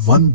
$1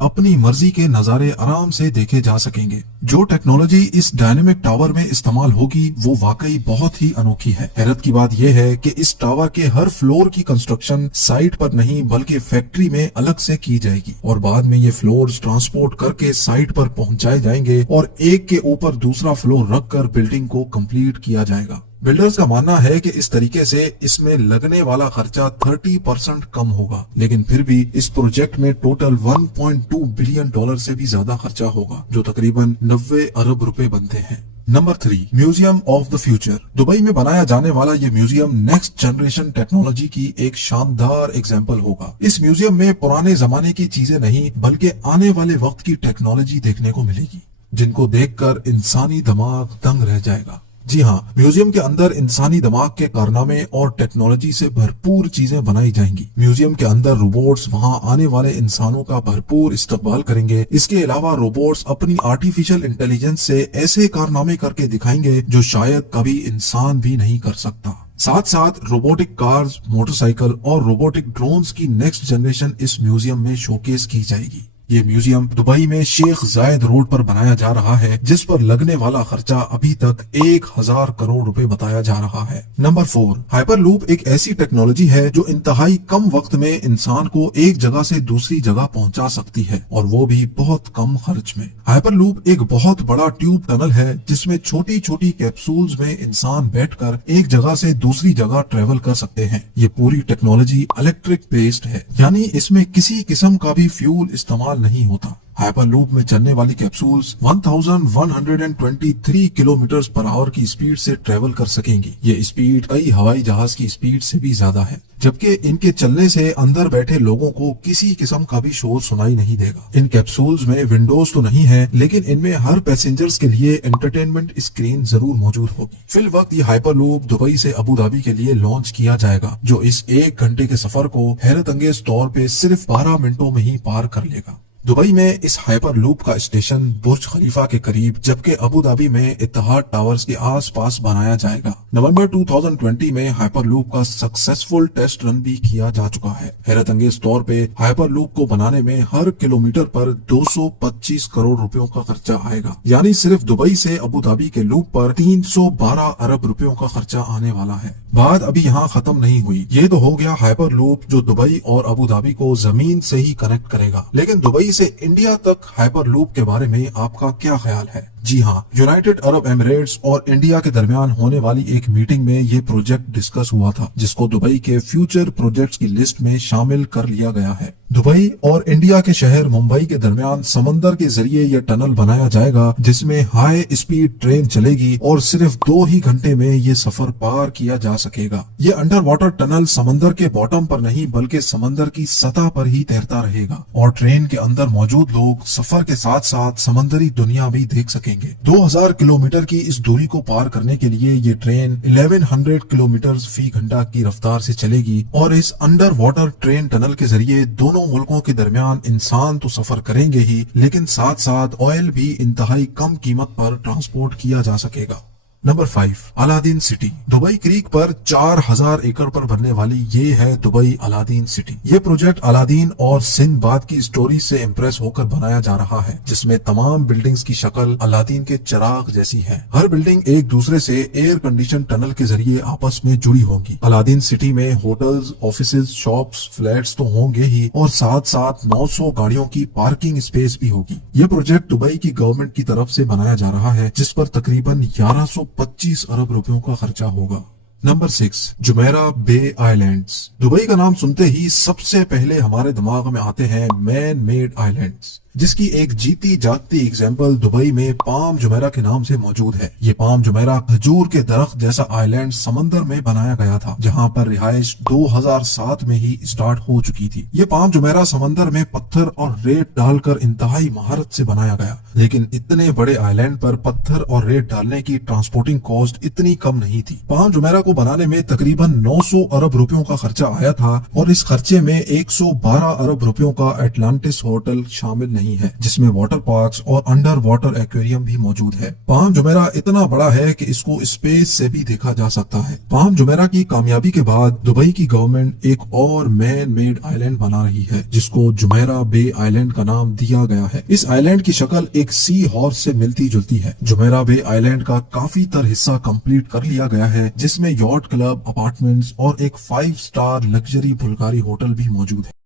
اپنی مرضی کے نظارے آرام سے دیکھے جا سکیں گے۔ جو ٹیکنالوجی اس ڈائنامک ٹاور میں استعمال ہوگی وہ واقعی بہت ہی انوکھی ہے۔ حیرت کی بات یہ ہے کہ اس ٹاور کے ہر فلور کی کنسٹرکشن سائٹ پر نہیں بلکہ فیکٹری میں الگ سے کی جائے گی، اور بعد میں یہ فلورز ٹرانسپورٹ کر کے سائٹ پر پہنچائے جائیں گے اور ایک کے اوپر دوسرا فلور رکھ کر بلڈنگ کو کمپلیٹ کیا جائے گا۔ بلڈرز کا ماننا ہے کہ اس طریقے سے اس میں لگنے والا خرچہ 30% کم ہوگا، لیکن پھر بھی اس پروجیکٹ میں ٹوٹل $1.2 بلین سے بھی زیادہ خرچہ ہوگا، جو تقریباً 90 ارب روپے بنتے ہیں۔ Number 3، museum of the future. Dubai میں بنایا جانے والا یہ میوزیم نیکسٹ جنریشن ٹیکنالوجی کی ایک شاندار ایگزامپل ہوگا۔ اس میوزیم میں پرانے زمانے کی چیزیں نہیں بلکہ آنے والے وقت کی ٹیکنالوجی دیکھنے کو ملے گی، جن کو دیکھ کر انسانی دماغ دنگ رہ جائے گا۔ جی ہاں، میوزیم کے اندر انسانی دماغ کے کارنامے اور ٹیکنالوجی سے بھرپور چیزیں بنائی جائیں گی۔ میوزیم کے اندر روبوٹس وہاں آنے والے انسانوں کا بھرپور استقبال کریں گے۔ اس کے علاوہ روبوٹس اپنی آرٹیفیشل انٹیلیجنس سے ایسے کارنامے کر کے دکھائیں گے جو شاید کبھی انسان بھی نہیں کر سکتا۔ ساتھ ساتھ روبوٹک کارز، موٹر سائیکل اور روبوٹک ڈرونز کی نیکسٹ جنریشن اس میوزیم میں شوکیس کی جائے گی۔ یہ میوزیم دبئی میں شیخ زاید روڈ پر بنایا جا رہا ہے، جس پر لگنے والا خرچہ ابھی تک 1000 کروڑ روپے بتایا جا رہا ہے۔ نمبر 4، ہائپر لوپ ایک ایسی ٹیکنالوجی ہے جو انتہائی کم وقت میں انسان کو ایک جگہ سے دوسری جگہ پہنچا سکتی ہے، اور وہ بھی بہت کم خرچ میں۔ ہائپر لوپ ایک بہت بڑا ٹیوب ٹنل ہے جس میں چھوٹی چھوٹی کیپسولز میں انسان بیٹھ کر ایک جگہ سے دوسری جگہ ٹریول کر سکتے ہیں۔ یہ پوری ٹیکنالوجی الیکٹرک بیسڈ ہے، یعنی اس میں کسی قسم کا بھی فیول استعمال نہیں ہوتا۔ ہائپر لوپ میں چلنے والی کیپسولز 1123 کلومیٹر پر آور کی اسپیڈ سے ٹریول کر سکیں گی۔ یہ اسپیڈ کئی ہوائی جہاز کی اسپیڈ سے بھی زیادہ ہے، جبکہ ان کے چلنے سے اندر بیٹھے لوگوں کو کسی قسم کا بھی شور سنائی نہیں دے گا۔ ان کیپسولز میں ونڈوز تو نہیں ہے، لیکن ان میں ہر پیسنجرز کے لیے انٹرٹینمنٹ اسکرین ضرور موجود ہوگی۔ فی الوقت یہ ہائپر لوپ دبئی سے ابو دھابی کے لیے لانچ کیا جائے گا، جو اس 1 گھنٹے کے سفر کو حیرت انگیز طور پہ صرف 12 منٹوں میں ہی پار کر لے گا۔ دبئی میں اس ہائپر لوپ کا اسٹیشن برج خلیفہ کے قریب، جبکہ ابو دھابی میں اتحاد ٹاورز کے آس پاس بنایا جائے گا۔ نومبر 2020 میں ہائپر لوپ کا سکسیسفل ٹیسٹ رن بھی کیا جا چکا ہے۔ حیرت انگیز طور پہ ہائپر لوپ کو بنانے میں ہر کلومیٹر پر 225 کروڑ روپیوں کا خرچہ آئے گا، یعنی صرف دبئی سے ابو دھابی کے لوپ پر 312 ارب روپیوں کا خرچہ آنے والا ہے۔ بات ابھی یہاں ختم نہیں ہوئی۔ یہ تو ہو گیا ہائپر لوپ جو دبئی اور ابو دھابی کو زمین سے ہی کنیکٹ کرے گا، لیکن دبئی سے انڈیا تک ہائپر لوپ کے بارے میں آپ کا کیا خیال ہے؟ جی ہاں، یونائٹڈ عرب ایمریٹس اور انڈیا کے درمیان ہونے والی ایک میٹنگ میں یہ پروجیکٹ ڈسکس ہوا تھا، جس کو دبئی کے فیوچر پروجیکٹس کی لسٹ میں شامل کر لیا گیا ہے۔ دبئی اور انڈیا کے شہر ممبئی کے درمیان سمندر کے ذریعے یہ ٹنل بنایا جائے گا، جس میں ہائی اسپیڈ ٹرین چلے گی اور صرف 2 ہی گھنٹے میں یہ سفر پار کیا جا سکے گا۔ یہ انڈر واٹر ٹنل سمندر کے باٹم پر نہیں بلکہ سمندر کی سطح پر ہی تیرتا رہے گا، اور ٹرین کے اندر موجود لوگ سفر کے ساتھ ساتھ سمندری دنیا بھی دیکھ سکیں گے۔ 2000 کلومیٹر کی اس دوری کو پار کرنے کے لیے یہ ٹرین 1100 کلومیٹر فی گھنٹہ کی رفتار سے چلے گی، اور اس انڈر واٹر ٹرین ٹنل کے ذریعے دونوں ملکوں کے درمیان انسان تو سفر کریں گے ہی، لیکن ساتھ ساتھ آئل بھی انتہائی کم قیمت پر ٹرانسپورٹ کیا جا سکے گا۔ Number 5، Aladdin city. Dubai creek پر 4000 ایکڑ پر بننے والی یہ ہے دبئی الادین سٹی۔ یہ پروجیکٹ الادین اور سندباد کی سٹوری سے امپریس ہو کر بنایا جا رہا ہے، جس میں تمام بلڈنگز کی شکل الادین کے چراغ جیسی ہے۔ ہر بلڈنگ ایک دوسرے سے ایئر کنڈیشن ٹنل کے ذریعے آپس میں جڑی ہوگی۔ الادین سٹی میں ہوٹلز، آفیسز، شاپس، فلیٹس تو ہوں گے ہی، اور ساتھ ساتھ 900 گاڑیوں کی پارکنگ اسپیس بھی ہوگی۔ یہ پروجیکٹ دبئی کی گورنمنٹ کی طرف سے بنایا جا رہا ہے، جس پر تقریباً 1125 ارب روپیوں کا خرچہ ہوگا۔ نمبر 6، جمیرہ بے آئی لینڈز۔ دبئی کا نام سنتے ہی سب سے پہلے ہمارے دماغ میں آتے ہیں مین میڈ آئی لینڈز، جس کی ایک جیتی جاگتی ایگزامپل دبئی میں پام جمیرہ کے نام سے موجود ہے۔ یہ پام جمیرہ کھجور کے درخت جیسا آئی لینڈ سمندر میں بنایا گیا تھا، جہاں پر رہائش 2007 میں ہی اسٹارٹ ہو چکی تھی۔ یہ پام جمیرہ سمندر میں پتھر اور ریت ڈال کر انتہائی مہارت سے بنایا گیا، لیکن اتنے بڑے آئی لینڈ پر پتھر اور ریت ڈالنے کی ٹرانسپورٹنگ کاسٹ اتنی کم نہیں تھی۔ پام جمیرہ کو بنانے میں تقریباً 900 ارب روپیوں کا خرچہ آیا تھا، اور اس خرچے میں 112 ارب روپیوں کا اٹلانٹس ہوٹل شامل نہیں نہیں ہے جس میں واٹر پارکس اور انڈر واٹر ایکویریم بھی موجود ہے۔ پام جمیرہ اتنا بڑا ہے کہ اس کو اسپیس سے بھی دیکھا جا سکتا ہے۔ پام جمیرہ کی کامیابی کے بعد دبئی کی گورنمنٹ ایک اور مین میڈ آئیلینڈ بنا رہی ہے جس کو جمیرہ بے آئیلینڈ کا نام دیا گیا ہے۔ اس آئیلینڈ کی شکل ایک سی ہارس سے ملتی جلتی ہے۔ جمیرہ بے آئیلینڈ کا کافی تر حصہ کمپلیٹ کر لیا گیا ہے جس میں یاٹ کلب، اپارٹمنٹس اور ایک 5 اسٹار لگژری بلغاری ہوٹل بھی موجود ہے۔